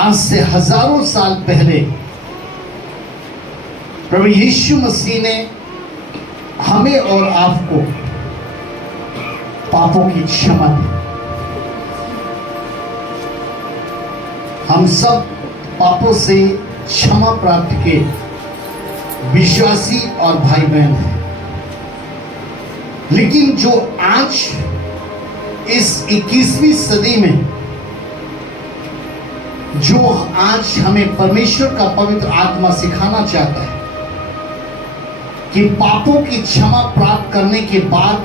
आज से हजारों साल पहले प्रभु यीशु मसीह ने हमें और आपको पापों की क्षमा दी। हम सब पापों से क्षमा प्राप्त के विश्वासी और भाई बहन हैं। लेकिन जो आज इस 21वीं सदी में जो आज हमें परमेश्वर का पवित्र आत्मा सिखाना चाहता है कि पापों की क्षमा प्राप्त करने के बाद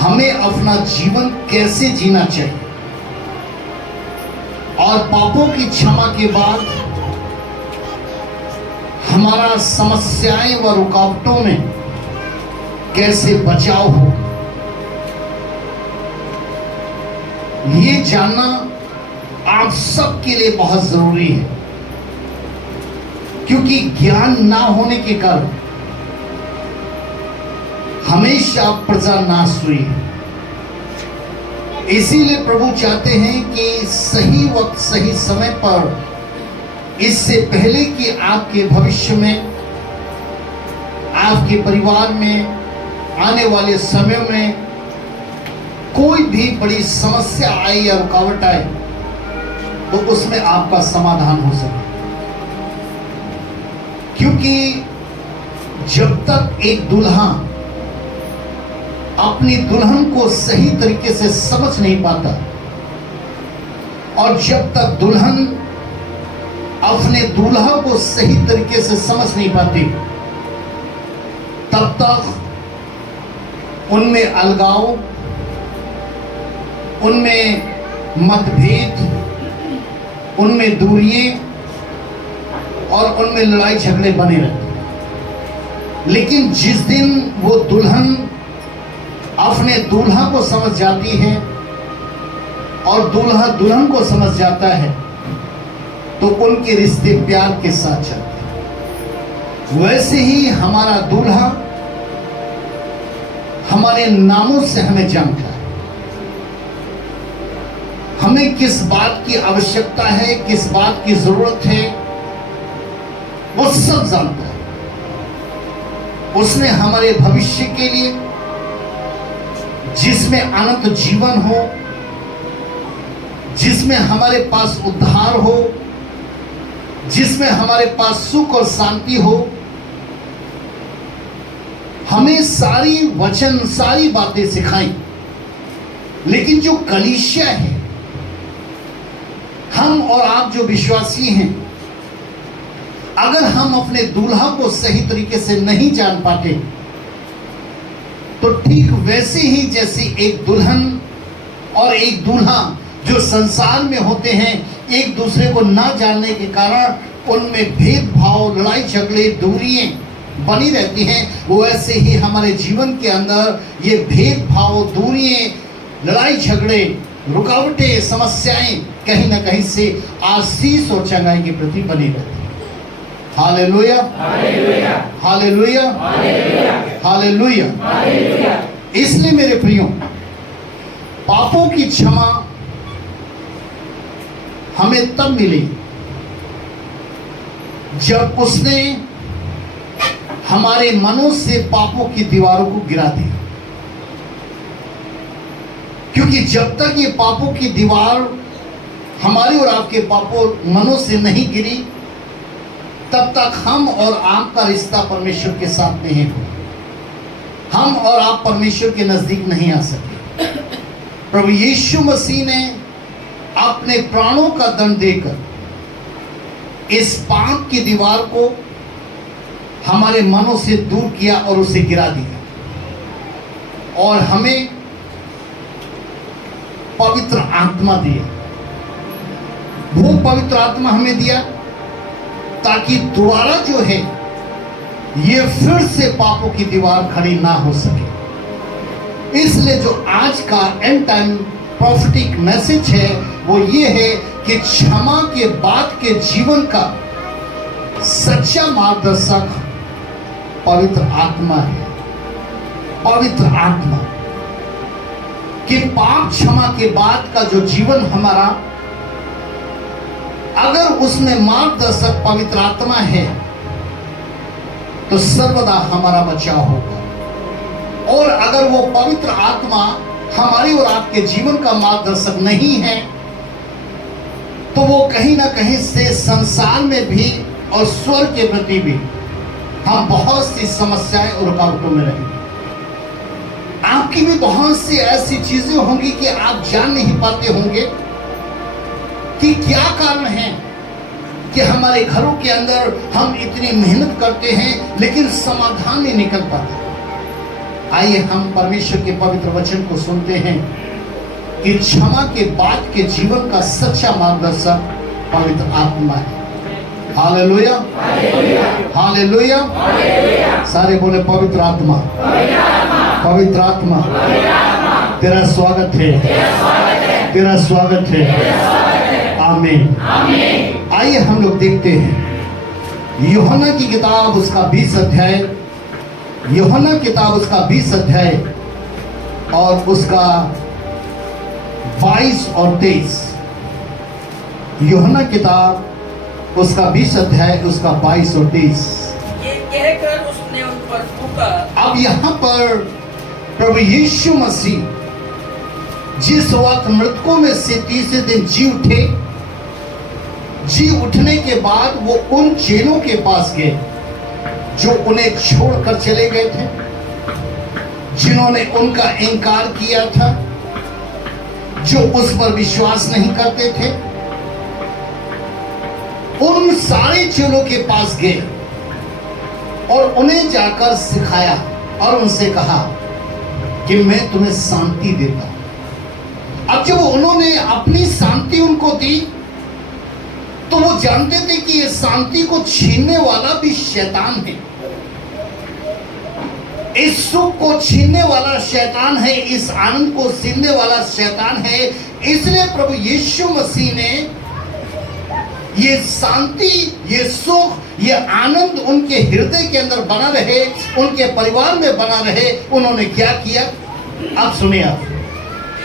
हमें अपना जीवन कैसे जीना चाहिए और पापों की क्षमा के बाद हमारा समस्याएं व रुकावटों में कैसे बचाव हो, ये जानना आप सबके लिए बहुत जरूरी है। क्योंकि ज्ञान ना होने के कारण हमेशा प्रजा नाश हुई है। इसीलिए प्रभु चाहते हैं कि सही वक्त सही समय पर, इससे पहले कि आपके भविष्य में, आपके परिवार में आने वाले समय में कोई भी बड़ी समस्या आए या रुकावट आए, तो उसमें आपका समाधान हो सके। क्योंकि जब तक एक दुल्हा अपनी दुल्हन को सही तरीके से समझ नहीं पाता और जब तक दुल्हन अपने दूल्हा को सही तरीके से समझ नहीं पाती, तब तक उनमें अलगाव, उनमें मतभेद, उनमें दूरियां और उनमें लड़ाई झगड़े बने रहते। लेकिन जिस दिन वो दुल्हन अपने दूल्हा को समझ जाती है और दूल्हा दुल्हन को समझ जाता है, तो उनके रिश्ते प्यार के साथ चलते हैं। वैसे ही हमारा दूल्हा हमारे नामों से हमें जानता है, हमें किस बात की आवश्यकता है, किस बात की जरूरत है, वो सब जानता है। उसने हमारे भविष्य के लिए, जिसमें अनंत जीवन हो, जिसमें हमारे पास उद्धार हो, जिसमें हमारे पास सुख और शांति हो, हमें सारी वचन, सारी बातें सिखाई। लेकिन जो कलीसिया है, हम और आप जो विश्वासी हैं, अगर हम अपने दूल्हा को सही तरीके से नहीं जान पाते, तो ठीक वैसे ही जैसे एक दुल्हन और एक दूल्हा जो संसार में होते हैं, एक दूसरे को ना जानने के कारण उनमें भेदभाव, लड़ाई झगड़े, दूरियां बनी रहती हैं, वैसे ही हमारे जीवन के अंदर ये भेदभाव, दूरियां, लड़ाई झगड़े, रुकावटें, समस्याएं कहीं ना कहीं से आशीष और चंगाई के प्रति बनी रहती है। Hallelujah, hallelujah, hallelujah, hallelujah, hallelujah. इसलिए मेरे प्रियो, पापों की क्षमा हमें तब मिली जब उसने हमारे मनों से पापों की दीवारों को गिरा दिया। क्योंकि जब तक ये पापों की दीवार हमारे और आपके पापों मनों से नहीं गिरी, तब तक हम और आपका रिश्ता परमेश्वर के साथ नहीं हुआ। हम और आप परमेश्वर के नजदीक नहीं आ सके। प्रभु यीशु मसीह ने अपने प्राणों का दंड देकर इस पाप की दीवार को हमारे मनों से दूर किया और उसे गिरा दिया और हमें पवित्र आत्मा दिया। वो पवित्र आत्मा हमें दिया ताकि दोबारा जो है ये फिर से पापों की दीवार खड़ी ना हो सके। इसलिए जो आज का एंड टाइम प्रॉफिटिक मैसेज है वो ये है कि क्षमा के बाद के जीवन का सच्चा मार्गदर्शक पवित्र आत्मा है। पवित्र आत्मा कि पाप क्षमा के बाद का जो जीवन हमारा अगर उसमें मार्गदर्शक पवित्र आत्मा है तो सर्वदा हमारा बचाव होगा। और अगर वो पवित्र आत्मा हमारे और आपके जीवन का मार्गदर्शक नहीं है तो वो कहीं ना कहीं से संसार में भी और स्वर्ग के प्रति भी हम बहुत सी समस्याएं और रुकावटों में रहेंगे। आपकी भी बहुत सी ऐसी चीजें होंगी कि आप जान नहीं पाते होंगे कि क्या कारण है कि हमारे घरों के अंदर हम इतनी मेहनत करते हैं लेकिन समाधान नहीं निकल पाता। आइए हम परमेश्वर के पवित्र वचन को सुनते हैं कि क्षमा के बाद के जीवन का सच्चा मार्गदर्शक पवित्र आत्मा है। Hallelujah, hallelujah. सारे बोले पवित्र आत्मा, पवित्र आत्मा, तेरा स्वागत है, तेरा स्वागत है। आमीन। आइए हम लोग देखते हैं यूहन्ना की किताब उसका 20 अध्याय, यूहन्ना किताब उसका 20 अध्याय और उसका 22 और 23। यूहन्ना किताब उसका 20 अध्याय उसका 22 और 23। ये कहकर उसने उन पर फूंका। अब यहाँ पर प्रभु यीशु मसीह जिस वक्त मृतकों में से तीसरे दिन जी उठे, जी उठने के बाद वो उन चेलों के पास गए जो उन्हें छोड़कर चले गए थे, जिन्होंने उनका इनकार किया था, जो उस पर विश्वास नहीं करते थे। उन सारे चेलों के पास गए और उन्हें जाकर सिखाया और उनसे कहा कि मैं तुम्हें शांति देता हूं। अब जब उन्होंने अपनी शांति उनको दी तो वो जानते थे कि ये शांति को छीनने वाला भी शैतान है, इस सुख को छीनने वाला शैतान है, इस आनंद को छीनने वाला शैतान है। इसलिए प्रभु यीशु मसीह ने ये शांति, ये सुख, ये आनंद उनके हृदय के अंदर बना रहे, उनके परिवार में बना रहे। उन्होंने क्या किया अब सुनिए आप।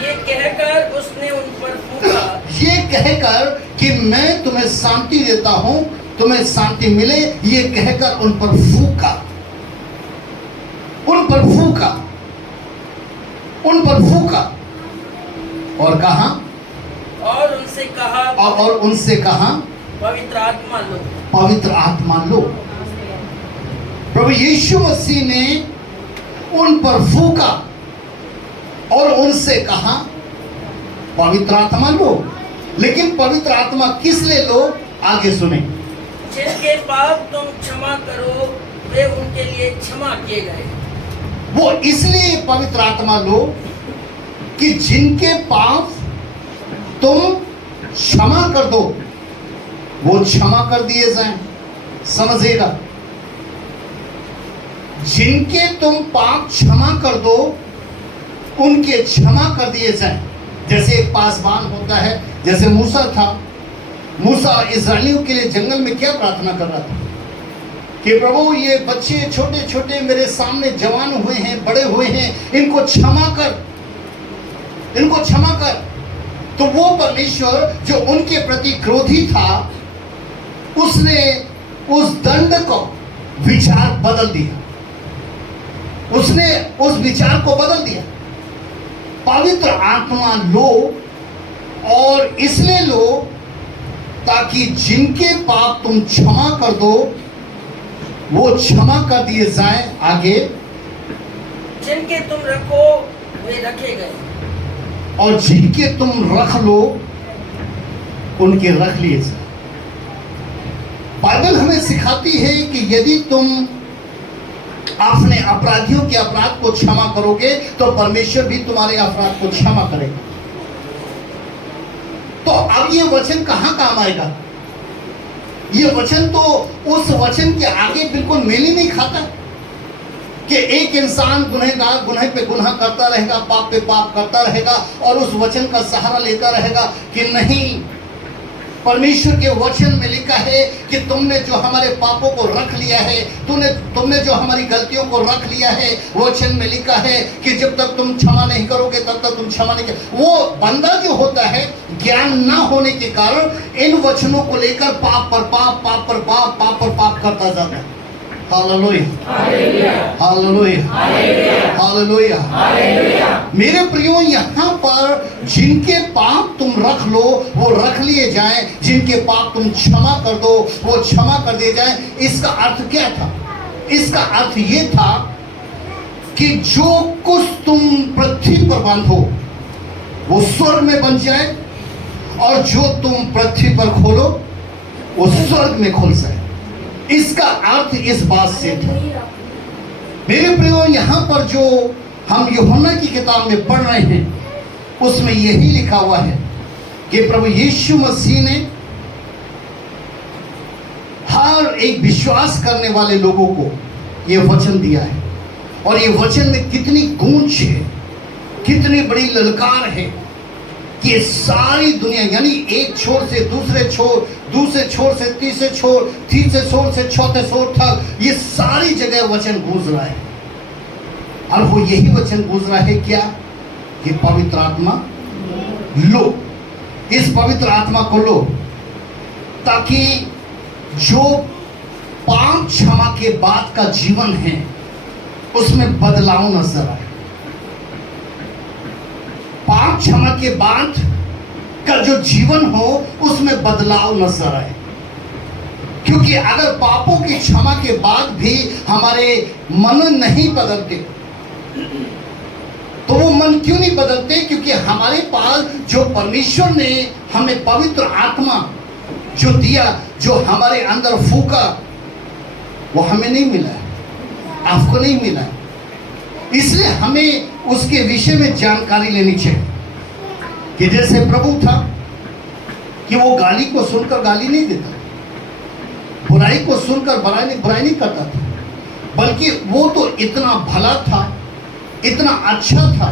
ये कहकर उसने उन पर फूंका। ये कहकर कि मैं तुम्हें शांति देता हूं, तुम्हें शांति मिले, ये कहकर उन पर फूंका, उन पर फूंका, उन पर फूंका और कहा और उनसे कहा, और उनसे कहा पवित्र आत्मा लो, पवित्र आत्मा लो। प्रभु यीशु मसीह ने उन पर फूंका और उनसे कहा पवित्र आत्मा लो। लेकिन पवित्र आत्मा किस लिए लो, आगे सुने। जिनके पाप तुम क्षमा करो वे उनके लिए क्षमा किए गए। वो इसलिए पवित्र आत्मा लो कि जिनके पाप तुम क्षमा कर दो वो क्षमा कर दिए जाएं। समझिएगा, जिनके तुम पाप क्षमा कर दो उनके क्षमा कर दिए जाएं। जैसे एक पासबान होता है, जैसे मूसा था, मूसा इस्राएलियों के लिए जंगल में क्या प्रार्थना कर रहा था कि प्रभु ये बच्चे छोटे छोटे मेरे सामने जवान हुए हैं, बड़े हुए हैं, इनको क्षमा कर, इनको क्षमा कर। तो वो परमेश्वर जो उनके प्रति क्रोधी था उसने उस दंड को विचार बदल दिया, उसने उस विचार को बदल दिया। पवित्र आत्मा लो और इसलिए लो ताकि जिनके पाप तुम क्षमा कर दो वो क्षमा कर दिए जाएं। आगे, जिनके तुम रखो वे रखे गए और जिनके तुम रख लो उनके रख लिए जाए। बाइबल हमें सिखाती है कि यदि तुम अपने अपराधियों के अपराध को क्षमा करोगे तो परमेश्वर भी तुम्हारे अपराध को क्षमा करेगा। तो अब ये वचन कहां काम आएगा? ये वचन तो उस वचन के आगे बिल्कुल मेल ही नहीं खाता कि एक इंसान गुनहगार गुनाह पे गुनाह करता रहेगा, पाप पे पाप करता रहेगा और उस वचन का सहारा लेता रहेगा कि नहीं, परमेश्वर के वचन में लिखा है कि तुमने जो हमारे पापों को रख लिया है, तुमने जो हमारी गलतियों को रख लिया है, वचन में लिखा है कि जब तक तुम क्षमा नहीं करोगे तब तक तुम क्षमा नहीं कर। वो बंदा जो होता है ज्ञान ना होने के कारण इन वचनों को लेकर पाप पर पाप, पाप पर पाप, पाप पर पाप करता जाता है। Hallelujah, hallelujah, hallelujah. मेरे प्रियो, यहाँ पर जिनके पाप तुम रख लो वो रख लिए जाएं, जिनके पाप तुम क्षमा कर दो वो क्षमा कर दिए जाएं। इसका अर्थ क्या था? इसका अर्थ ये था कि जो कुछ तुम पृथ्वी पर बांधो वो स्वर्ग में बन जाए, और जो तुम पृथ्वी पर खोलो वो स्वर्ग में खुल जाए। इसका अर्थ इस बात से था। मेरे प्रियो, यहां पर जो हम यूहन्ना की किताब में पढ़ रहे हैं उसमें यही लिखा हुआ है कि प्रभु यीशु मसीह ने हर एक विश्वास करने वाले लोगों को यह वचन दिया है, और ये वचन में कितनी गूंज है, कितनी बड़ी ललकार है कि सारी दुनिया, यानी एक छोर से दूसरे छोर, दूसरे छोर से तीसरे छोर, तीसरे छोर से चौथे छोर तक ये सारी जगह वचन गूंज रहा है। और वो यही वचन गूंज रहा है क्या? कि पवित्र आत्मा लो, इस पवित्र आत्मा को लो, ताकि जो पाप क्षमा के बाद का जीवन है उसमें बदलाव नजर आए। पाप क्षमा के बाद का जो जीवन हो उसमें बदलाव नजर आए। क्योंकि अगर पापों की क्षमा के बाद भी हमारे मन नहीं बदलते, तो वो मन क्यों नहीं बदलते? क्योंकि हमारे पास जो परमेश्वर ने हमें पवित्र आत्मा जो दिया, जो हमारे अंदर फूका, वो हमें नहीं मिला है, आपको नहीं मिला है। इसलिए हमें उसके विषय में जानकारी लेनी चाहिए। कि जैसे प्रभु था कि वो गाली को सुनकर गाली नहीं देता, बुराई को सुनकर बुराई नहीं करता था, बल्कि वो तो इतना भला था, इतना अच्छा था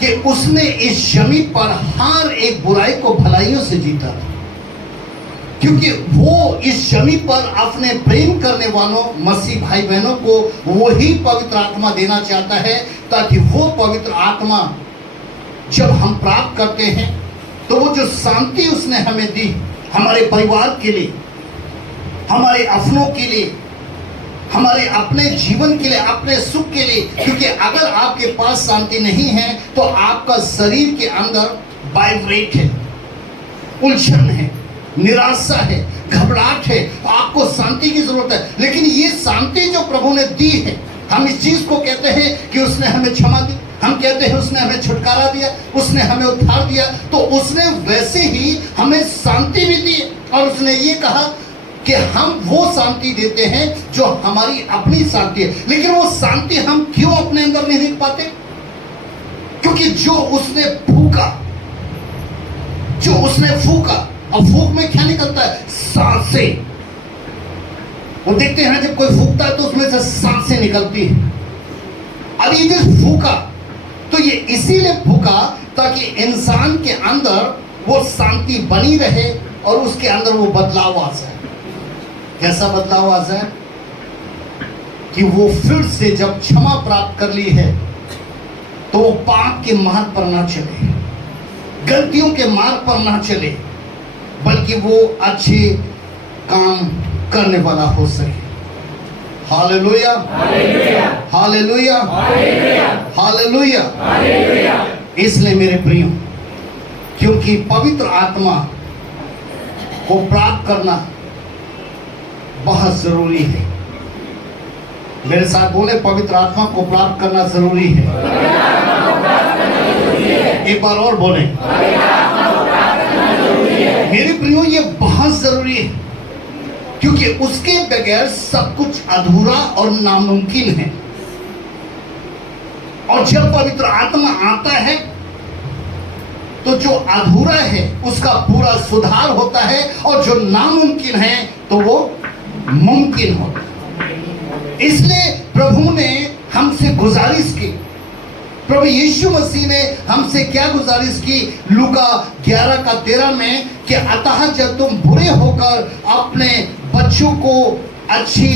कि उसने इस जमीन पर हर एक बुराई को भलाइयों से जीता था। क्योंकि वो इस जमीन पर अपने प्रेम करने वालों मसीह भाई बहनों को वही पवित्र आत्मा देना चाहता है, ताकि वो पवित्र आत्मा जब हम प्राप्त करते हैं तो वो जो शांति उसने हमें दी, हमारे परिवार के लिए, हमारे अपनों के लिए, हमारे अपने जीवन के लिए, अपने सुख के लिए। क्योंकि अगर आपके पास शांति नहीं है तो आपका शरीर के अंदर वाइब्रेट है, उलझन है, निराशा है, घबराहट है, आपको शांति की जरूरत है। लेकिन ये शांति जो प्रभु ने दी है, हम इस चीज को कहते हैं कि उसने हमें क्षमा दी, हम कहते हैं उसने हमें छुटकारा दिया, उसने हमें उद्धार दिया, तो उसने वैसे ही हमें शांति भी दी। और उसने ये कहा कि हम वो शांति देते हैं जो हमारी अपनी शांति है। लेकिन वो शांति हम क्यों अपने अंदर नहीं देख पाते? क्योंकि जो उसने फूका, और फूक में क्या निकलता है? सांसें। वो देखते हैं जब कोई फूकता है तो उसमें से सांसें निकलती है। अब ये जो फूका, तो ये इसीलिए फूका ताकि इंसान के अंदर वो शांति बनी रहे और उसके अंदर वो बदलाव आ जाए। कैसा बदलाव आ जाए? कि वो फिर से जब क्षमा प्राप्त कर ली है तो वो पाप के मार्ग पर ना चले, गलतियों के मार्ग पर ना चले, बल्कि वो अच्छे काम करने वाला हो सके। Hallelujah, hallelujah, hallelujah. इसलिए मेरे प्रियो, क्योंकि पवित्र आत्मा को प्राप्त करना बहुत जरूरी है। मेरे साथ बोले, पवित्र आत्मा को प्राप्त करना जरूरी है। एक बार और बोले, मेरे प्रियो, ये बहुत जरूरी है, क्योंकि उसके बगैर सब कुछ अधूरा और नामुमकिन है। और जब पवित्र आत्मा आता है तो जो अधूरा है उसका पूरा सुधार होता है, और जो नामुमकिन है तो वो मुमकिन होता है। इसलिए प्रभु ने हमसे गुजारिश की प्रभु यीशु मसीह ने हमसे क्या गुजारिश की लूका 11:13 में कि अतः जब तुम बुरे होकर अपने बच्चों को अच्छी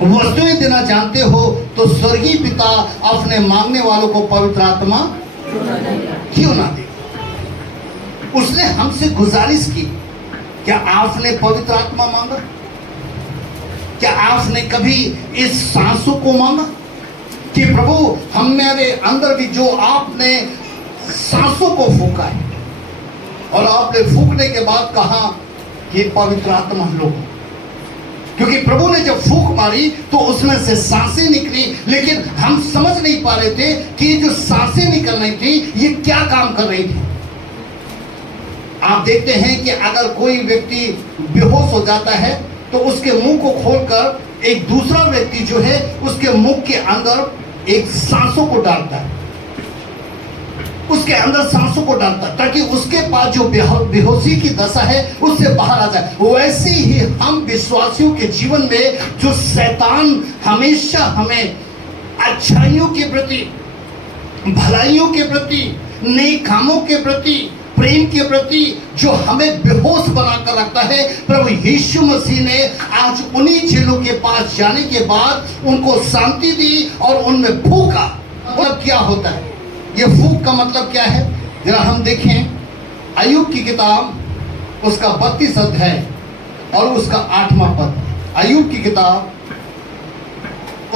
वस्तुएं देना जानते हो तो स्वर्गीय पिता अपने मांगने वालों को पवित्र आत्मा क्यों ना दे। उसने हमसे गुजारिश की, क्या आपने पवित्र आत्मा मांगा? क्या आपने कभी इस सांसों को मांगा कि प्रभु हमारे अंदर भी जो आपने सांसों को फूका है और आपने फूकने के बाद कहा कि पवित्र आत्मा लो, क्योंकि प्रभु ने जब फूक मारी तो उसमें से सांसें निकली, लेकिन हम समझ नहीं पा रहे थे कि जो सांसें निकल रही थी ये क्या काम कर रही थी। आप देखते हैं कि अगर कोई व्यक्ति बेहोश हो जाता है तो उसके मुंह को खोलकर एक दूसरा व्यक्ति जो है उसके मुंह के अंदर एक सांसों को डालता है, उसके अंदर सांसों को डालता है ताकि उसके पास जो बेहोशी की दशा है उससे बाहर आ जाए। वैसे ही हम विश्वासियों के जीवन में जो शैतान हमेशा हमें अच्छाइयों के प्रति, भलाइयों के प्रति, नेक कामों के प्रति, प्रेम के प्रति जो हमें बेहोश बनाकर रखता है, प्रभु यीशु मसीह ने आज उन्हीं चेलों के पास जाने के बाद उनको शांति दी और उनमें फूका। मतलब क्या होता है ये फूक का मतलब क्या है? जरा हम देखें अय्यूब की किताब उसका 32 अध्याय और उसका 8वां पद। अय्यूब की किताब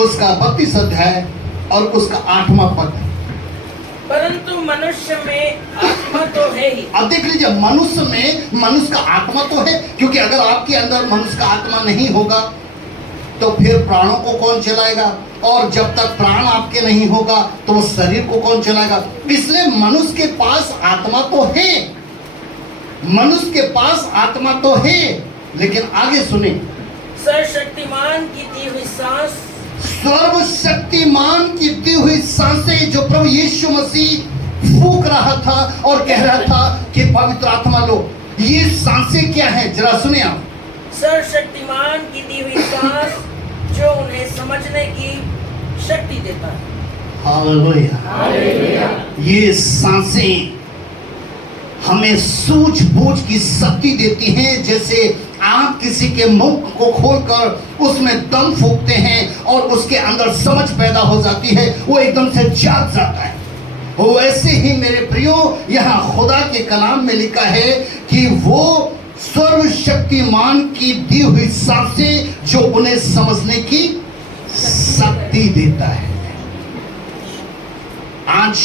उसका 32 अध्याय और उसका 8वां पद। परंतु मनुष्य में आत्मा तो है ही। अब देख लीजिए, मनुष्य में मनुष्य का आत्मा तो है, क्योंकि अगर आपके अंदर मनुष्य का आत्मा नहीं होगा तो फिर प्राणों को कौन चलाएगा, और जब तक प्राण आपके नहीं होगा तो वो शरीर को कौन चलाएगा। इसलिए मनुष्य के पास आत्मा तो है, मनुष्य के पास आत्मा तो है, लेकिन आगे सुने, सर्वशक्तिमान की दी हुई सांस, सर्वशक्तिमान की दी हुई सांसें जो प्रभु यीशु मसीह फूक रहा था और कह रहा था कि पवित्र आत्मा लो, ये सांसें क्या है जरा सुने आप। सर्वशक्तिमान की दी हुई सांस जो उन्हें समझने की शक्ति देता है। हालेलुया। ये सांसें हमें सूझबूझ की शक्ति देती हैं। जैसे आप किसी के मुंह को खोलकर उसमें दम फूंकते हैं और उसके अंदर समझ पैदा हो जाती है, वो एकदम से जाग जाता है। वैसे ही मेरे प्रियो यहाँ खुदा के कलाम में लिखा है कि वो सर्वशक्तिमान की दी हुई सांसें जो उन्हें समझने की शक्ति देता है। आज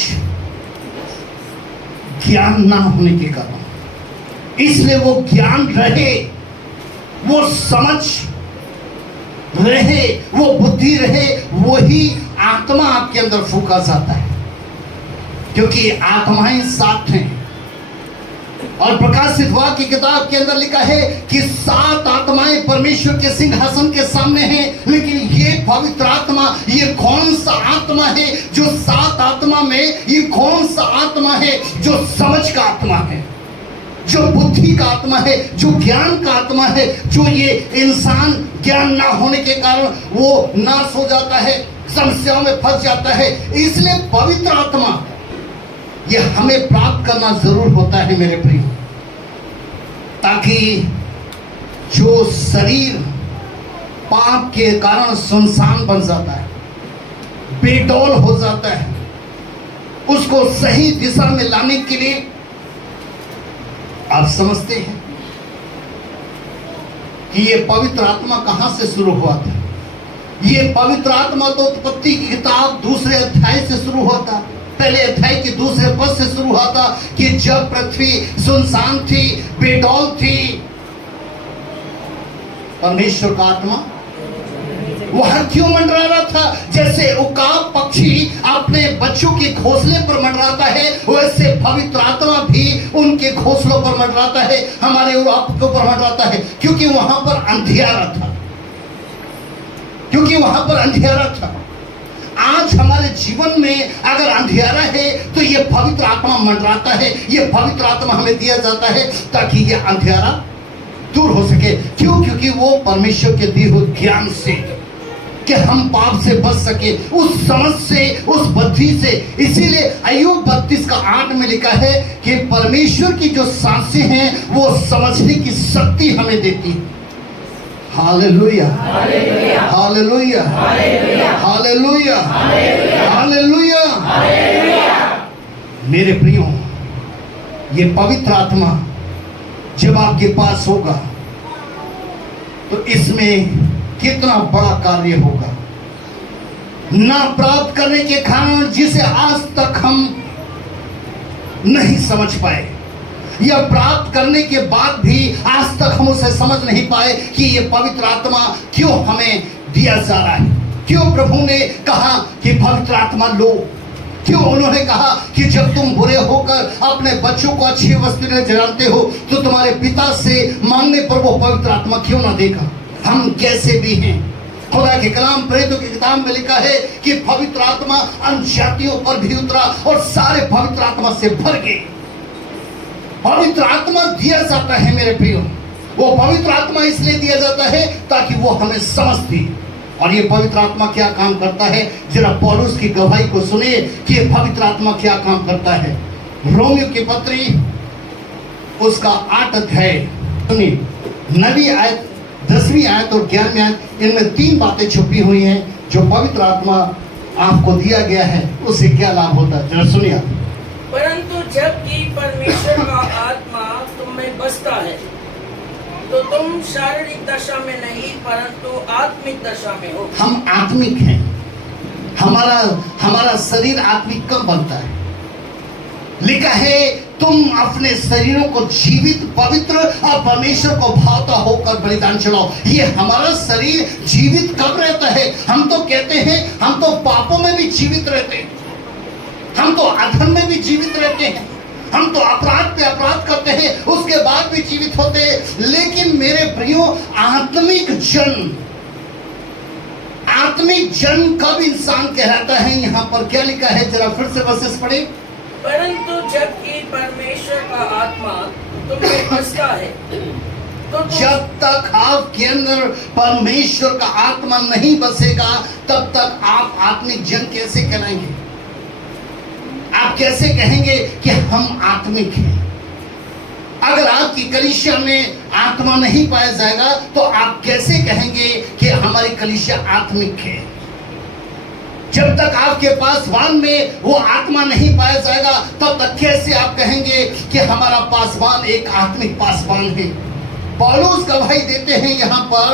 ज्ञान ना होने के कारण, इसलिए वो ज्ञान रहे, वो समझ रहे, वो बुद्धि रहे, वही आत्मा आपके अंदर फूका जाता है, क्योंकि आत्माएं सात हैं। और प्रकाशित वाक्य की किताब के अंदर लिखा है कि 7 आत्माएं परमेश्वर के सिंहासन के सामने हैं, लेकिन ये पवित्र आत्मा, ये कौन सा आत्मा है जो 7 आत्मा में, ये कौन सा आत्मा है जो समझ का आत्मा है, जो बुद्धि का आत्मा है, जो ज्ञान का आत्मा है, जो ये इंसान ज्ञान ना होने के कारण वो नाश हो जाता है, समस्याओं में फंस जाता है। इसलिए पवित्र आत्मा ये हमें प्राप्त करना जरूर होता है मेरे प्रिय, ताकि जो शरीर पाप के कारण सुनसान बन जाता है, बेडौल हो जाता है, उसको सही दिशा में लाने के लिए आप समझते हैं कि ये पवित्र आत्मा कहां से शुरू हुआ था। ये पवित्र आत्मा तो उत्पत्ति की किताब 2 अध्याय से शुरू हुआ था। पहले अध्याय के 2 पद से शुरू हुआ था कि जब पृथ्वी सुनसान थी, बेडौल थी, परमेश्वर का आत्मा वहां क्यों मंडरा रहा था। जैसे उकाब पक्षी अपने बच्चों के घोंसले पर मंडराता है, वैसे पवित्र आत्मा भी उनके घोंसलों पर मंडराता है, हमारे और आपके ऊपर मंडराता है, क्योंकि वहां पर अंधियारा था, क्योंकि वहां पर अंधियारा था। आज हमारे जीवन में अगर अंधियारा है तो ये पवित्र आत्मा मंडराता है, ये पवित्र आत्मा हमें दिया जाता है ताकि ये अंधियारा दूर हो सके। क्यों? क्योंकि वो परमेश्वर के दिए हुए ज्ञान से कि हम पाप से बच सके, उस समझ से, उस बुद्धि से। इसीलिए अय्यूब 32:8 में लिखा है कि परमेश्वर की जो सांसें हैं वो समझने की शक्ति हमें देती है। Hallelujah, hallelujah, hallelujah, hallelujah. मेरे प्रियो, ये पवित्र आत्मा जब आपके पास होगा तो इसमें कितना बड़ा कार्य होगा। ना प्राप्त करने के कारण जिसे आज तक हम नहीं समझ पाए, या प्राप्त करने के बाद भी आज तक हम उसे समझ नहीं पाए कि ये पवित्र आत्मा क्यों हमें दिया जा रहा है, क्यों प्रभु ने कहा कि पवित्र आत्मा लो, क्यों उन्होंने कहा कि जब तुम बुरे होकर अपने बच्चों को अच्छी वस्तु जानते हो तो तुम्हारे पिता से मांगने पर वो पवित्र आत्मा क्यों ना देगा। हम कैसे भी हैं, खुदा के कलाम प्रेरितों की किताब में लिखा है कि पवित्र आत्मा अन्य जातियों पर भी उतरा और सारे पवित्र आत्मा से भर गए। पवित्र आत्मा दिया जाता है मेरे प्रियो, वो पवित्र आत्मा इसलिए दिया जाता है ताकि वो हमें समझ दे। और ये पवित्र आत्मा क्या काम करता है, जरा पौलुस की गवाही को सुनिए कि ये पवित्र आत्मा क्या काम करता है। रोमियो की पत्री उसका 8 अध्याय सुनिए, 9वीं आयत, 10वीं आयत और 11वीं आयत, इनमें 3 बातें छुपी हुई हैं। जो पवित्र आत्मा आपको दिया गया है उससे क्या लाभ होता है, जरा सुनिए। परंतु जबकि परमेश्वर का आत्मा तुम में बसता है तो तुम शारीरिक दशा में नहीं परंतु आत्मिक दशा में हो। हम आत्मिक हैं, हमारा शरीर आत्मिक कब बनता है? लिखा है तुम अपने शरीरों को जीवित, पवित्र और परमेश्वर को भावता होकर बलिदान चढ़ाओ। ये हमारा शरीर जीवित कब रहता है? हम तो कहते हैं हम तो पापों में भी जीवित रहते हैं, हम तो अधर्म में भी जीवित रहते हैं, हम तो अपराध पे अपराध करते हैं, उसके बाद भी जीवित होते हैं। लेकिन मेरे प्रियो, आत्मिक जन कब इंसान कहलाता है? यहाँ पर क्या लिखा है, जरा फिर से वर्सेस पढ़े। परंतु जबकि परमेश्वर का आत्मा तुम में बसता है तो जब तक आपके अंदर परमेश्वर का आत्मा नहीं बसेगा तब तक आप आत्मिक जन कैसे कहलाएंगे? आप कैसे कहेंगे कि हम आत्मिक हैं? अगर आपकी कलीसिया में आत्मा नहीं पाया जाएगा तो आप कैसे कहेंगे कि हमारी कलीसिया आत्मिक है? जब तक आपके पासवान में वो आत्मा नहीं पाया जाएगा तब तक कैसे आप कहेंगे कि हमारा पासवान एक आत्मिक पासवान है? पौलुस गवाही देते हैं यहाँ पर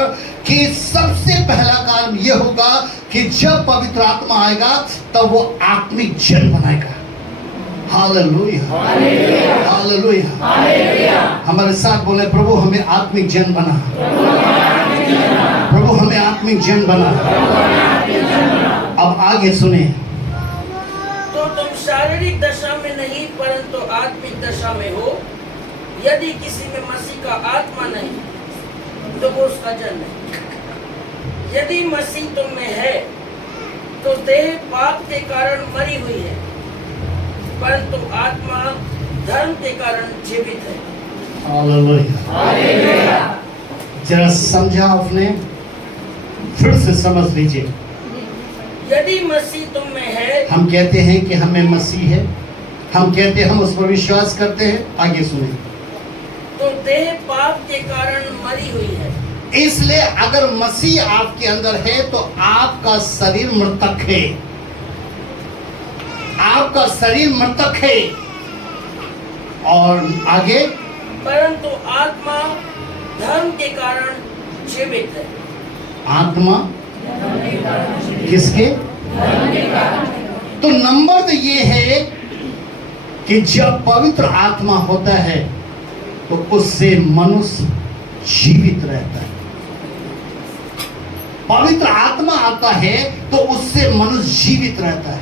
कि सबसे पहला काम यह होगा कि जब पवित्र आत्मा आएगा तब वो आत्मिक जन बनाएगा। Hallelujah, hallelujah, hallelujah. हमारे साथ बोले, प्रभु हमें आत्मिक जन बना, प्रभु हमें आत्मिक जन बना। अब आगे सुने। तो तुम शारीरिक दशा में नहीं परंतु आत्मिक दशा में हो। यदि किसी में मसीह का आत्मा नहीं तो वो उसका जन नहीं। यदि मसीह तुम में है तो देह पाप के कारण मरी हुई है परंतु आत्मा धर्म के कारण जीवित है। हालेलुया। जरा समझा आपने, फिर से समझ लीजिए। यदि मसीह तुम में है, हम कहते हैं कि हमें मसीह है, हम कहते हैं हम उस पर विश्वास करते हैं। आगे सुने। तो देह पाप के कारण मरी हुई है। इसलिए अगर मसीह आपके अंदर है तो आपका शरीर मृतक है, आपका शरीर मृतक है। और आगे, परंतु आत्मा धर्म के कारण जीवित है। आत्मा किसके? तो नंबर तो ये है कि जब पवित्र आत्मा होता है तो उससे मनुष्य जीवित रहता है। पवित्र आत्मा आता है तो उससे मनुष्य जीवित रहता है।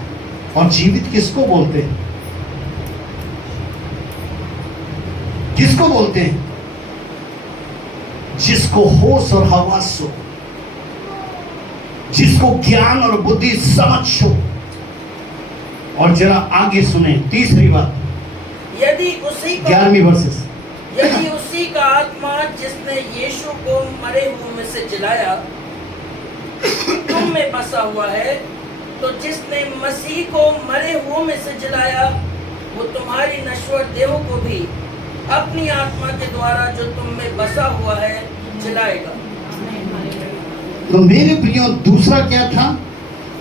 और जीवित किसको बोलते हैं? किसको बोलते हैं? जिसको होश और हवास हो, जिसको ज्ञान और बुद्धि समझ हो। और जरा आगे सुने, तीसरी बात, यदि उसी का 11वीं वर्सेस, यदि उसी का आत्मा जिसने यीशु को मरे हुए में से जिलाया तुम में बसा हुआ है, तो जिसने मसीह को मरे हुओं में से जिलाया, वो तुम्हारी नश्वर देहों को भी अपनी आत्मा के द्वारा जो तुम में बसा हुआ है जिलाएगा। तो मेरे प्रियो, दूसरा क्या था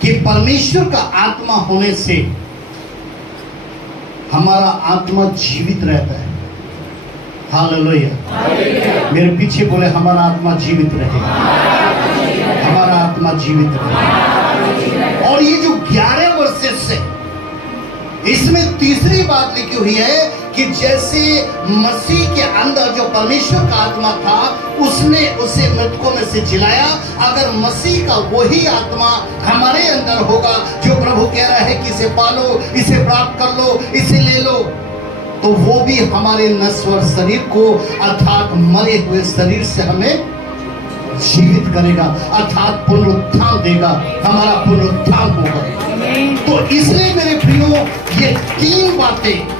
कि परमेश्वर का आत्मा होने से हमारा आत्मा जीवित रहता है। हालेलुया। मेरे पीछे बोले, हमारा आत्मा जीवित रहेगा, हमारा आत्मा जीवित रहेगा। और ये जो 11 वर्सेस से, इसमें तीसरी बात लिखी हुई है कि जैसे मसीह के अंदर जो परमेश्वर का आत्मा था, उसने उसे मृतकों में से जिलाया। अगर मसीह का वही आत्मा हमारे अंदर होगा, जो प्रभु कह रहा है कि इसे पालो, इसे प्राप्त कर लो, इसे ले लो, तो वो भी हमारे नश्वर शरीर को, अर्थात मरे हुए शरीर से हमें जीवित करेगा, अर्थात पुनरुत्थान देगा, हमारा पुनरुत्थान होगा। तो इसलिए मेरे प्रियो, ये 3 बातें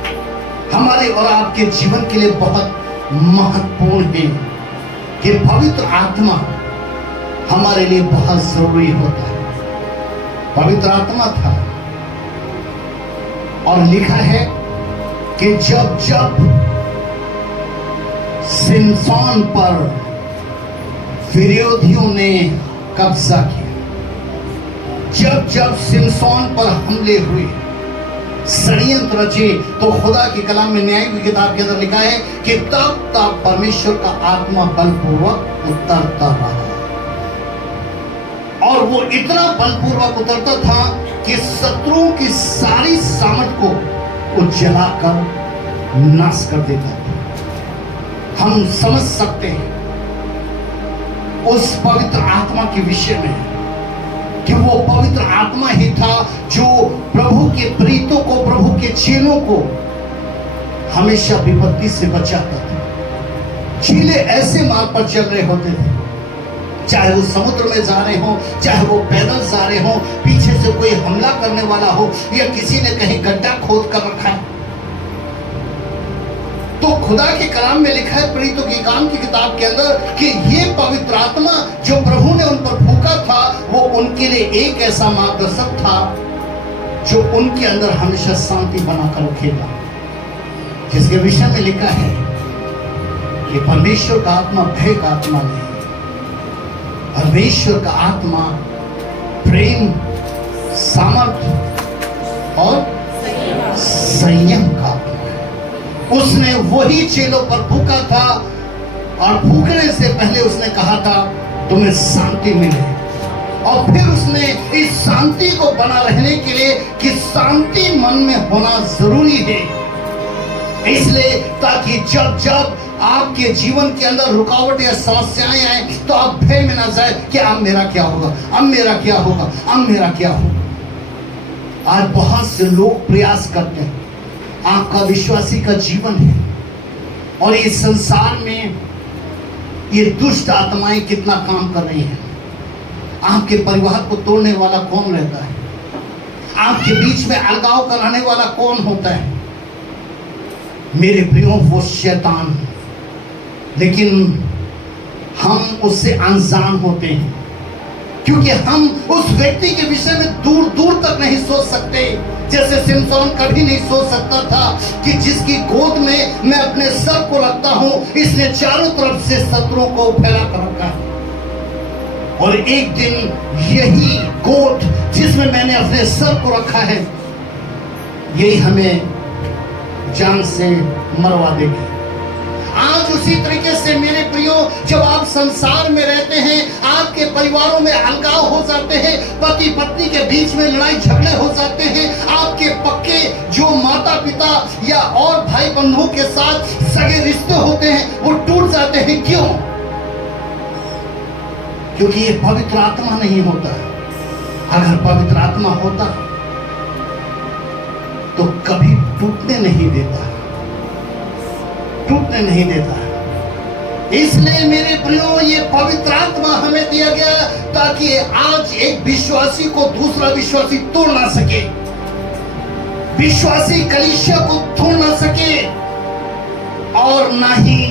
हमारे और आपके जीवन के लिए बहुत महत्वपूर्ण है कि पवित्र आत्मा हमारे लिए बहुत जरूरी होता है। पवित्र आत्मा था, और लिखा है कि जब जब सिमसोन पर विरोधियों ने कब्जा किया, जब जब सिमसोन पर हमले हुए, षड्यंत्र रचे, तो खुदा की कलाम में न्याय की किताब के अंदर लिखा है कि तब तब परमेश्वर का आत्मा बलपूर्वक उतरता रहा, और वो इतना बलपूर्वक उतरता था कि शत्रुओं की सारी सामर्थ को वो जलाकर नाश कर देता था। हम समझ सकते हैं उस पवित्र आत्मा के विषय में कि वो पवित्र आत्मा ही था जो प्रभु के प्रीतों को, प्रभु के चेलों को हमेशा विपत्ति से बचाता था। चेले ऐसे मार्ग पर चल रहे होते थे, चाहे वो समुद्र में जा रहे हो, चाहे वो पैदल जा रहे हो, पीछे से कोई हमला करने वाला हो, या किसी ने कहीं गड्ढा खोद कर रखा है। तो खुदा के कलाम में लिखा है प्रीतों के काम की किताब के अंदर कि ये पवित्र आत्मा जो प्रभु ने उन पर फूंका था, वो उनके लिए एक ऐसा मार्गदर्शक था जो उनके अंदर हमेशा शांति बनाकर रखेगा। जिसके विषय में लिखा है कि परमेश्वर का आत्मा भय का आत्मा नहीं, परमेश्वर का आत्मा प्रेम, सामर्थ्य और संयम का आत्मा। उसने वही चेलों पर फूंका था, और फूंकने से पहले उसने कहा था तुम्हें शांति मिले, और फिर उसने इस शांति को बना रहने के लिए कि शांति मन में होना जरूरी है, इसलिए ताकि जब जब आपके जीवन के अंदर रुकावट या समस्याएं आए तो आप भय में ना जाए कि अब मेरा क्या होगा, अब मेरा क्या होगा, अब मेरा क्या होगा। आज बहुत से लोग प्रयास करते हैं, आपका विश्वासी का जीवन है, और इस संसार में ये दुष्ट आत्माएं कितना काम कर रही हैं। आपके परिवार को तोड़ने वाला कौन रहता है? आपके बीच में अलगाव कराने वाला कौन होता है? मेरे प्रियो, वो शैतान है, लेकिन हम उससे अनजान होते हैं, क्योंकि हम उस व्यक्ति के विषय में दूर दूर तक नहीं सोच सकते। जैसे सिमसोन कभी नहीं सोच सकता था कि जिसकी गोद में मैं अपने सर को रखता हूं, इसने चारों तरफ से शत्रुओं को फैला कर रखा है, और एक दिन यही गोद जिसमें मैंने अपने सर को रखा है, यही हमें जान से मरवा देगी। आज उसी तरीके से मेरे प्रियो, जब आप संसार में रहते हैं, आपके परिवारों में अलगाव हो जाते हैं, पति पत्नी के बीच में लड़ाई झगड़े हो जाते हैं, आपके पक्के जो माता पिता या और भाई बंधुओं के साथ सगे रिश्ते होते हैं वो टूट जाते हैं। क्यों? क्योंकि ये पवित्र आत्मा नहीं होता। अगर पवित्र आत्मा होता तो कभी टूटने नहीं देता, टूटने नहीं देता। इसलिए मेरे प्रियो, ये पवित्र आत्मा हमें दिया गया ताकि आज एक विश्वासी को दूसरा विश्वासी तोड़ ना सके, विश्वासी कलीसिया को तोड़ ना सके, और ना ही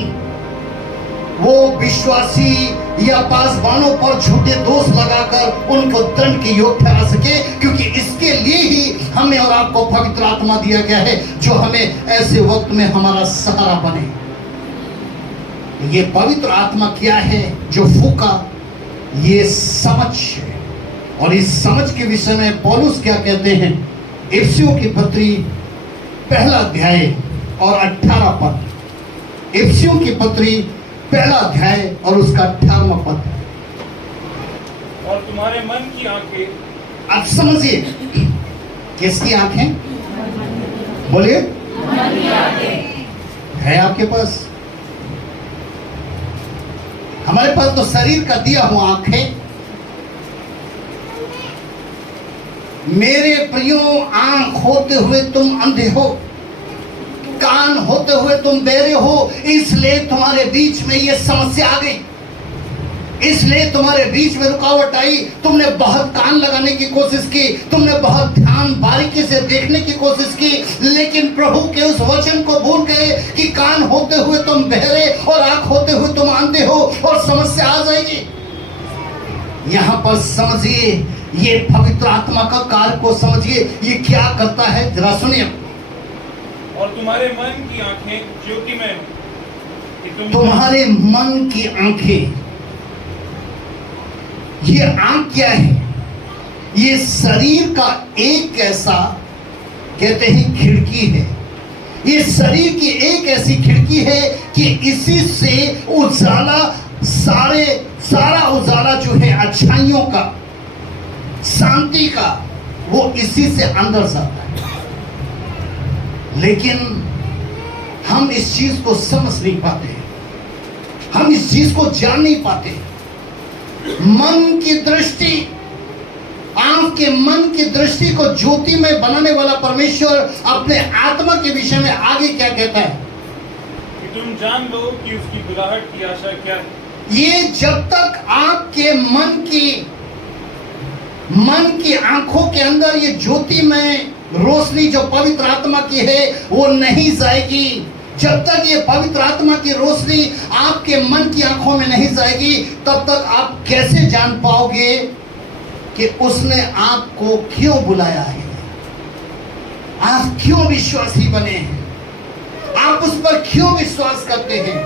वो विश्वासी या पासबानों पर झूठे दोष लगाकर उनको दंड के योग ठहरा सके, क्योंकि इसके लिए ही हमें और आपको पवित्र आत्मा दिया गया है, जो हमें ऐसे वक्त में हमारा सहारा बने। ये पवित्र आत्मा क्या है जो फूका? ये समझ है। और इस समझ के विषय में पौलुस क्या कहते हैं? इफिसियों की पत्री पहला अध्याय और 18 पद। इफिसियों की पत्री पहला अध्याय और उसका 18वां पद। और तुम्हारे मन की आंखें, आप समझिए, किसकी आंखें? बोलिए। है आपके पास? हमारे पास तो शरीर का दिया हुआ आंखें। मेरे प्रियो, आंख होते हुए तुम अंधे हो, कान होते हुए तुम बहरे हो, इसलिए तुम्हारे बीच में ये समस्या आ गई, इसलिए तुम्हारे बीच में रुकावट आई। तुमने बहुत कान लगाने की कोशिश की, तुमने बहुत ध्यान बारीकी से देखने की कोशिश की, लेकिन प्रभु के उस वचन को भूल गए कि कान होते हुए तुम बहरे और आंख होते हुए तुम अंधे हो, और समस्या आ जाएगी। यहां पर समझिए, ये पवित्र आत्मा का कार्य को समझिए, ये क्या करता है, जरा सुनिए। और तुम्हारे मन की आंखें ज्योतिमय हो, कि तुम तुम्हारे मन की आंखें, ये आंख क्या है? ये शरीर का एक ऐसा, कहते हैं, खिड़की है। ये शरीर की एक ऐसी खिड़की है कि इसी से उजाला, सारा उजाला जो है अच्छाइयों का, शांति का, वो इसी से अंदर जाता है। लेकिन हम इस चीज को समझ नहीं पाते, हम इस चीज को जान नहीं पाते। मन की दृष्टि, आंख के मन की दृष्टि को ज्योति में बनाने वाला परमेश्वर अपने आत्मा के विषय में आगे क्या कहता है? कि तुम जान लो कि उसकी बुलाहट की आशा क्या है। ये जब तक आपके मन की आंखों के अंदर ये ज्योति में रोशनी जो पवित्र आत्मा की है वो नहीं जाएगी, जब तक ये पवित्र आत्मा की रोशनी आपके मन की आंखों में नहीं जाएगी, तब तक आप कैसे जान पाओगे कि उसने आपको क्यों बुलाया है, आप क्यों विश्वासी बने हैं, आप उस पर क्यों विश्वास करते हैं,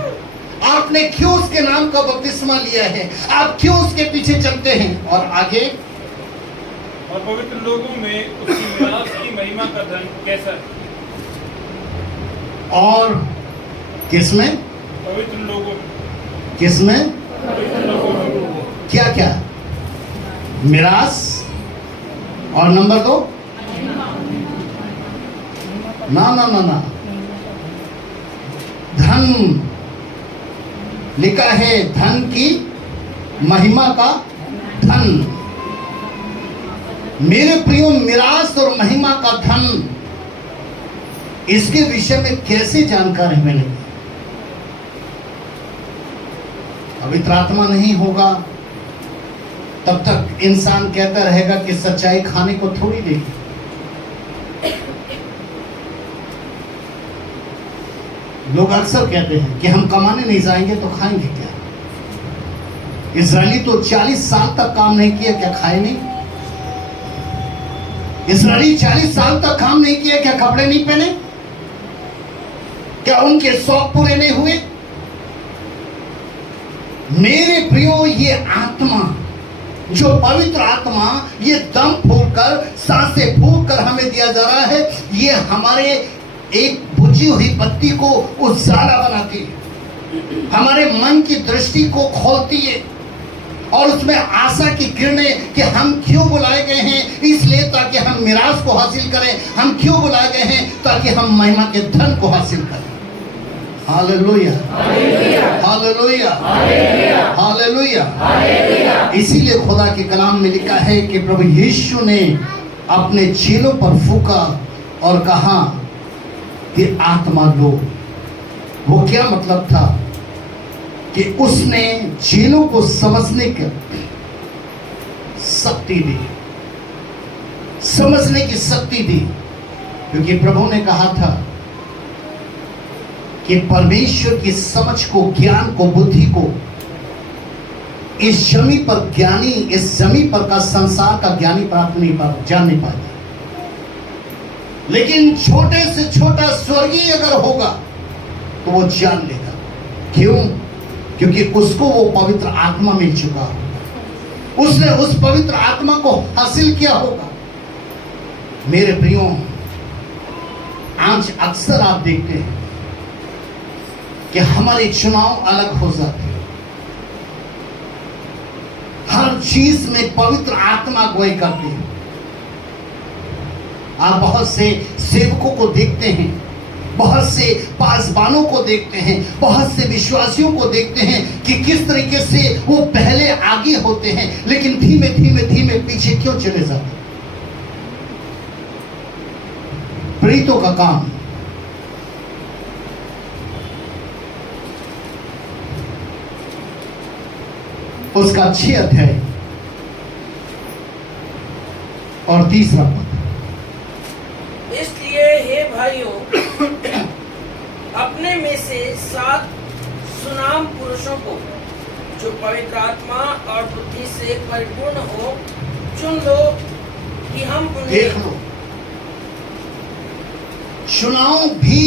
आपने क्यों उसके नाम का बपतिस्मा लिया है, आप क्यों उसके पीछे चलते हैं। और आगे, और पवित्र लोगों में उसकी मिरास की महिमा का धन कैसा है। और किसमें? पवित्र लोगों में। किसमें? पवित्र लोगों में। क्या क्या? मिरास, और नंबर 2, ना, धन लिखा है, धन की महिमा का धन। मेरे प्रियो, मिरास और महिमा का धन, इसके विषय में कैसे जानकारी मिलेगी? पवित्र आत्मा नहीं होगा तब तक इंसान कहता रहेगा कि सच्चाई खाने को थोड़ी देगी। लोग अक्सर कहते हैं कि हम कमाने नहीं जाएंगे तो खाएंगे क्या? इजरायली तो 40 साल तक काम नहीं किया, क्या खाए नहीं? इजरायली 40 साल तक काम नहीं किया, क्या कपड़े नहीं पहने? क्या उनके शौक पूरे नहीं हुए? मेरे प्रियो, ये आत्मा, जो पवित्र आत्मा, ये दम फूंककर, सांसें फूंककर हमें दिया जा रहा है, ये हमारे एक बुझी हुई बत्ती को उजाला बनाती है, हमारे मन की दृष्टि को खोलती है, और उसमें आशा की किरणें कि हम क्यों बुलाए गए हैं, इसलिए ताकि हम मिरास को हासिल करें, हम क्यों बुलाए गए हैं, ताकि हम महिमा के धन को हासिल करें। Hallelujah, hallelujah, hallelujah. इसीलिए खुदा के कलाम में लिखा है कि प्रभु यीशु ने अपने चेलों पर फूंका और कहा कि आत्मा लो। वो क्या मतलब था? कि उसने चेलों को समझने की शक्ति दी, समझने की शक्ति दी, क्योंकि प्रभु ने कहा था कि परमेश्वर की समझ को, ज्ञान को, बुद्धि को इस जमी पर ज्ञानी, इस जमी पर का संसार का ज्ञानी प्राप्त नहीं पा जान नहीं पाता। लेकिन छोटे से छोटा स्वर्गीय अगर होगा तो वो जान लेगा। क्यों? क्योंकि उसको वो पवित्र आत्मा मिल चुका होगा, उसने उस पवित्र आत्मा को हासिल किया होगा। मेरे प्रियो, आज अक्सर आप देखते हैं कि हमारे चुनाव अलग हो जाते हैं। हर चीज में पवित्र आत्मा अगुवाई करती है। आप बहुत से सेवकों को देखते हैं, बहुत से पासबानों को देखते हैं, बहुत से विश्वासियों को देखते हैं कि किस तरीके से वो पहले आगे होते हैं लेकिन धीमे धीमे धीमे पीछे क्यों चले जाते हैं। प्रेरितों का काम उसका 6 अध्याय और 3 पद। इसलिए हे भाइयों, अपने में से 7 सुनाम पुरुषों को जो पवित्र आत्मा और बुद्धि से परिपूर्ण हो चुन लो कि हम देख उन्हें लो, चुनाव भी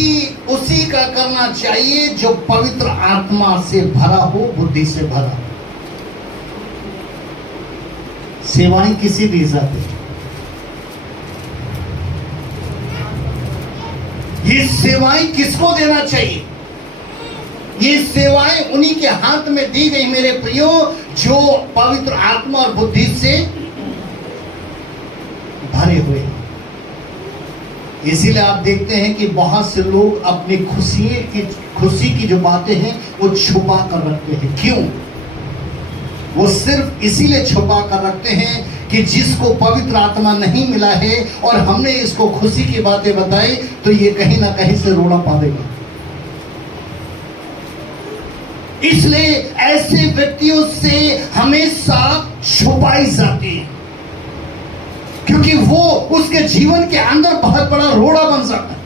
उसी का करना चाहिए जो पवित्र आत्मा से भरा हो, बुद्धि से भरा हो। सेवाएं किसी दी जाती है। ये सेवाएं किसको देना चाहिए? ये सेवाएं उन्हीं के हाथ में दी गई मेरे प्रियो, जो पवित्र आत्मा और बुद्धि से भरे हुए हैं। इसीलिए आप देखते हैं कि बहुत से लोग अपनी खुशी की जो बातें हैं वो छुपा कर रखते हैं। क्यों? वो सिर्फ इसीलिए छुपा कर रखते हैं कि जिसको पवित्र आत्मा नहीं मिला है और हमने इसको खुशी की बातें बताई तो ये कहीं ना कहीं से रोड़ा पा देगा। इसलिए ऐसे व्यक्तियों से हमेशा छुपाई जाती है, क्योंकि वो उसके जीवन के अंदर बहुत बड़ा रोड़ा बन जाता है।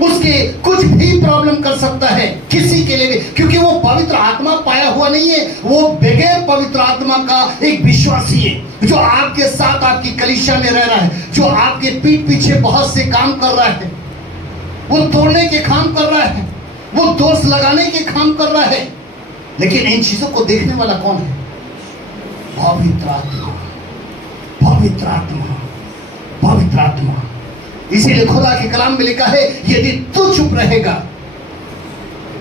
उसके कुछ भी प्रॉब्लम कर सकता है किसी के लिए भी, क्योंकि वो पवित्र आत्मा पाया हुआ नहीं है। वो बगैर पवित्र आत्मा का एक विश्वासी है जो आपके साथ आपकी कलीसिया में रह रहा है, जो आपके पीठ पीछे बहुत से काम कर रहा है, वो तोड़ने के काम कर रहा है, वो दोष लगाने के काम कर रहा है। लेकिन इन चीजों को देखने वाला कौन है? पवित्र आत्मा, पवित्र आत्मा, पवित्र आत्मा। इसीलिए खुदा के कलाम में लिखा है, यदि तू चुप रहेगा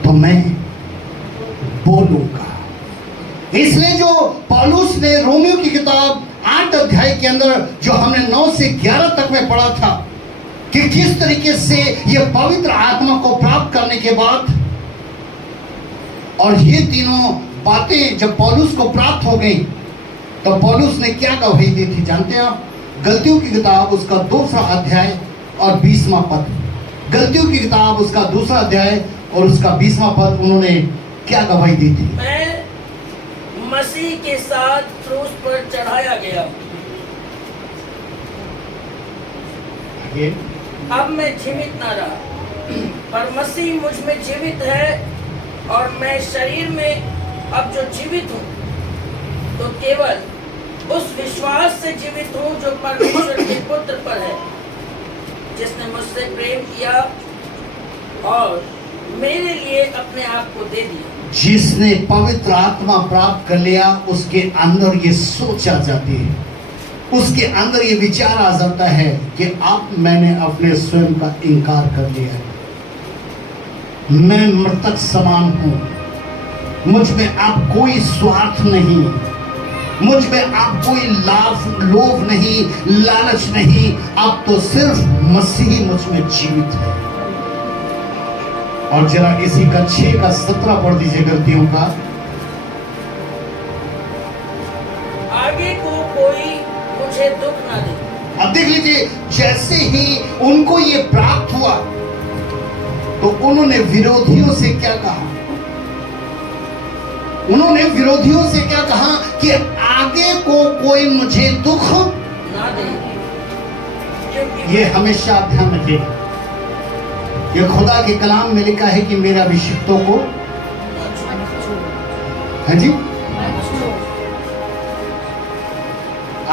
तो मैं बोलूंगा। इसलिए जो पौलुस ने रोमियो की किताब 8 अध्याय के अंदर जो हमने 9 से 11 तक में पढ़ा था कि किस तरीके से ये पवित्र आत्मा को प्राप्त करने के बाद, और ये तीनों बातें जब पौलुस को प्राप्त हो गई तो पौलुस ने क्या गवाही दी थी जानते हैं आप? गलतियों की किताब उसका 2 अध्याय और 20वां पद। गलतियों की किताब उसका 2 अध्याय और उसका 20वां पद उन्होंने क्या गवाही दी थी? मैं मसीह के साथ क्रूस पर चढ़ाया गया, ये अब मैं जीवित न रहा पर मसीह मुझ में जीवित है, और मैं शरीर में अब जो जीवित हूँ तो केवल उस विश्वास से जीवित हूँ जो परमेश्वर के पुत्र पर है, जिसने मुझसे प्रेम किया और मेरे लिए अपने आप को दे दिया। जिसने पवित्र आत्मा प्राप्त कर लिया उसके अंदर ये सोच आ जाती है, उसके अंदर ये विचार आ जाता है कि अब मैंने अपने स्वयं का इनकार कर लिया है, मैं मृतक समान हूं, मुझ में अब कोई स्वार्थ नहीं, मुझ में अब कोई लोभ नहीं, लालच नहीं, अब तो सिर्फ मसीह मुझ में जीवित है। और जरा इसी का 6 का 17 पढ़ दीजिए गलतियों का। आगे को कोई मुझे दुख ना दे। अब देख लीजिए, जैसे ही उनको ये प्राप्त हुआ तो उन्होंने विरोधियों से क्या कहा? उन्होंने विरोधियों से क्या कहा कि आगे को कोई मुझे दुख ना दे। ये हमेशा ध्यान रखिएगा, ये खुदा के कलाम में लिखा है कि मेरा अभिषिक्तों को, है जी,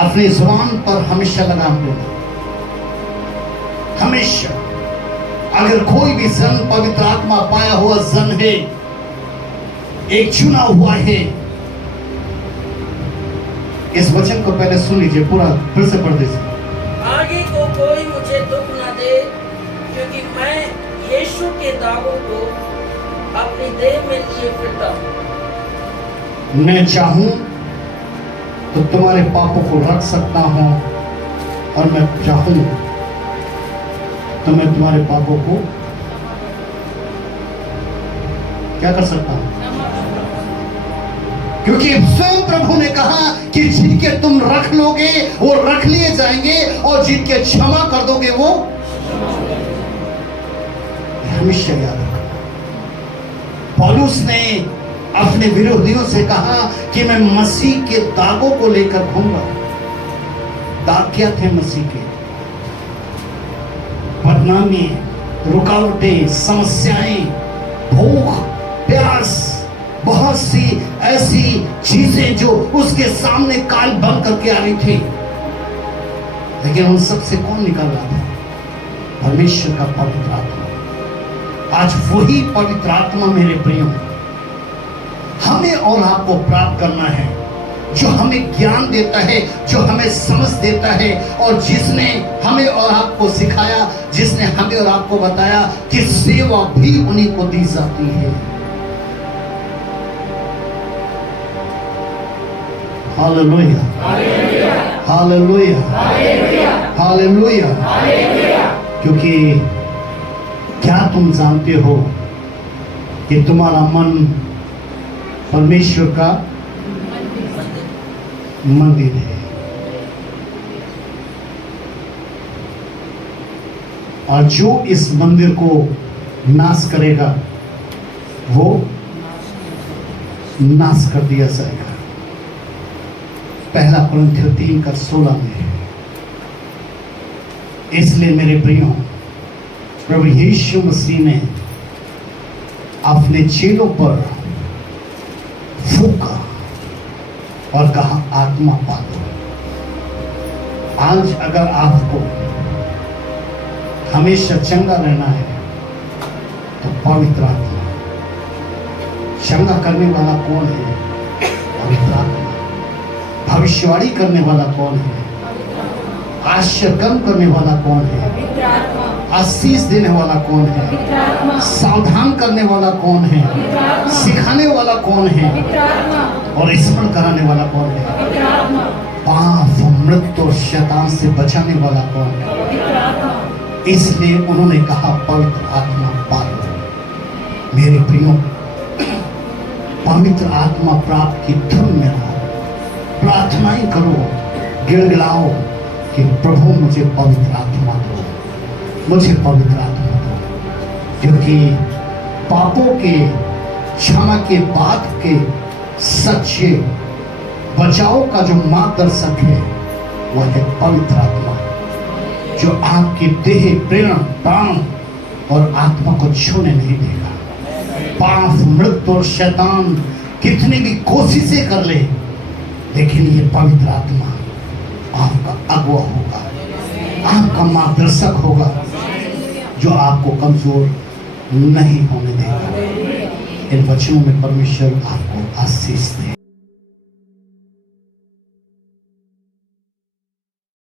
अपनी जुबान पर हमेशा लगाम लेना, हमेशा। अगर कोई भी जन पवित्र आत्मा पाया हुआ जन है, एक चुना हुआ है, इस वचन को पहले सुन लीजिए, पूरा फिर से पढ़ दीजिए। आगे को कोई मुझे दुख न दे, क्योंकि मैं यीशु के दागों को अपनी देह में लिए फिरता हूं। मैं चाहूं तो तुम्हारे पापों को रख सकता हूं, और मैं चाहूं तो मैं तुम्हारे पापों को क्या कर सकता हूं? क्योंकि स्वयं प्रभु ने कहा कि जिनके तुम रख लोगे वो रख लिए जाएंगे, और जिनके क्षमा कर दोगे वो हमेशा याद रखना। पौलुस ने अपने विरोधियों से कहा कि मैं मसीह के दागों को लेकर घूमूंगा। दाग क्या थे मसीह के? बदनामी, रुकावटें, समस्याएं, भूख, प्यास, बहुत सी ऐसी चीजें जो उसके सामने काल बंद करके आ रही थी, लेकिन उन सब से कौन निकल रहा था? परमेश्वर का पवित्र आत्मा। आज वही पवित्र आत्मा मेरे प्रियो हमें और आपको प्राप्त करना है, जो हमें ज्ञान देता है, जो हमें समझ देता है, और जिसने हमें और आपको सिखाया, जिसने हमें और आपको बताया कि सेवा भी उन्हीं को दी जाती है। Hallelujah, hallelujah, hallelujah. क्योंकि क्या तुम जानते हो कि तुम्हारा मन परमेश्वर का मंदिर है, और जो इस मंदिर को नाश करेगा वो नाश कर दिया जाएगा। पहला कुरिन्थियों 3:16 में है। इसलिए मेरे प्रियो, प्रभु यीशु मसीह ने अपने चेलों पर फूंका और कहा आत्मा पा दो। आज अगर आपको हमेशा चंगा रहना है तो पवित्र आत्मा। चंगा करने वाला कौन है? पवित्र आत्मा। भविष्यवाणी करने वाला कौन है? आश्चर्य कर्म करने वाला कौन है? आशीष देने वाला कौन है? सावधान करने वाला कौन है? सिखाने वाला कौन है? और स्मरण कराने वाला कौन है? पाप, मृत्यु और शैतान से बचाने वाला कौन है? इसलिए उन्होंने कहा पवित्र आत्मा पालो। मेरे प्रियो, पवित्र आत्मा प्राप्त की धुन में रहो, प्रार्थनाएं करो, गिड़गिड़ाओ कि प्रभु मुझे पवित्र आत्मा दो, मुझे पवित्र आत्मा दो। क्योंकि पापों के क्षमा के बाद के सच्चे बचाव का जो मार्गदर्शक है वह है पवित्र आत्मा, जो आपकी देह, प्रेरण, प्राण और आत्मा को छूने नहीं देगा। पाप, मृत्यु और शैतान कितनी भी कोशिशें कर ले, लेकिन ये पवित्र आत्मा आपका अगुवा होगा, आपका मार्गदर्शक होगा, जो आपको कमजोर नहीं होने देगा। इन वचनों में परमेश्वर आपको आशीष दे।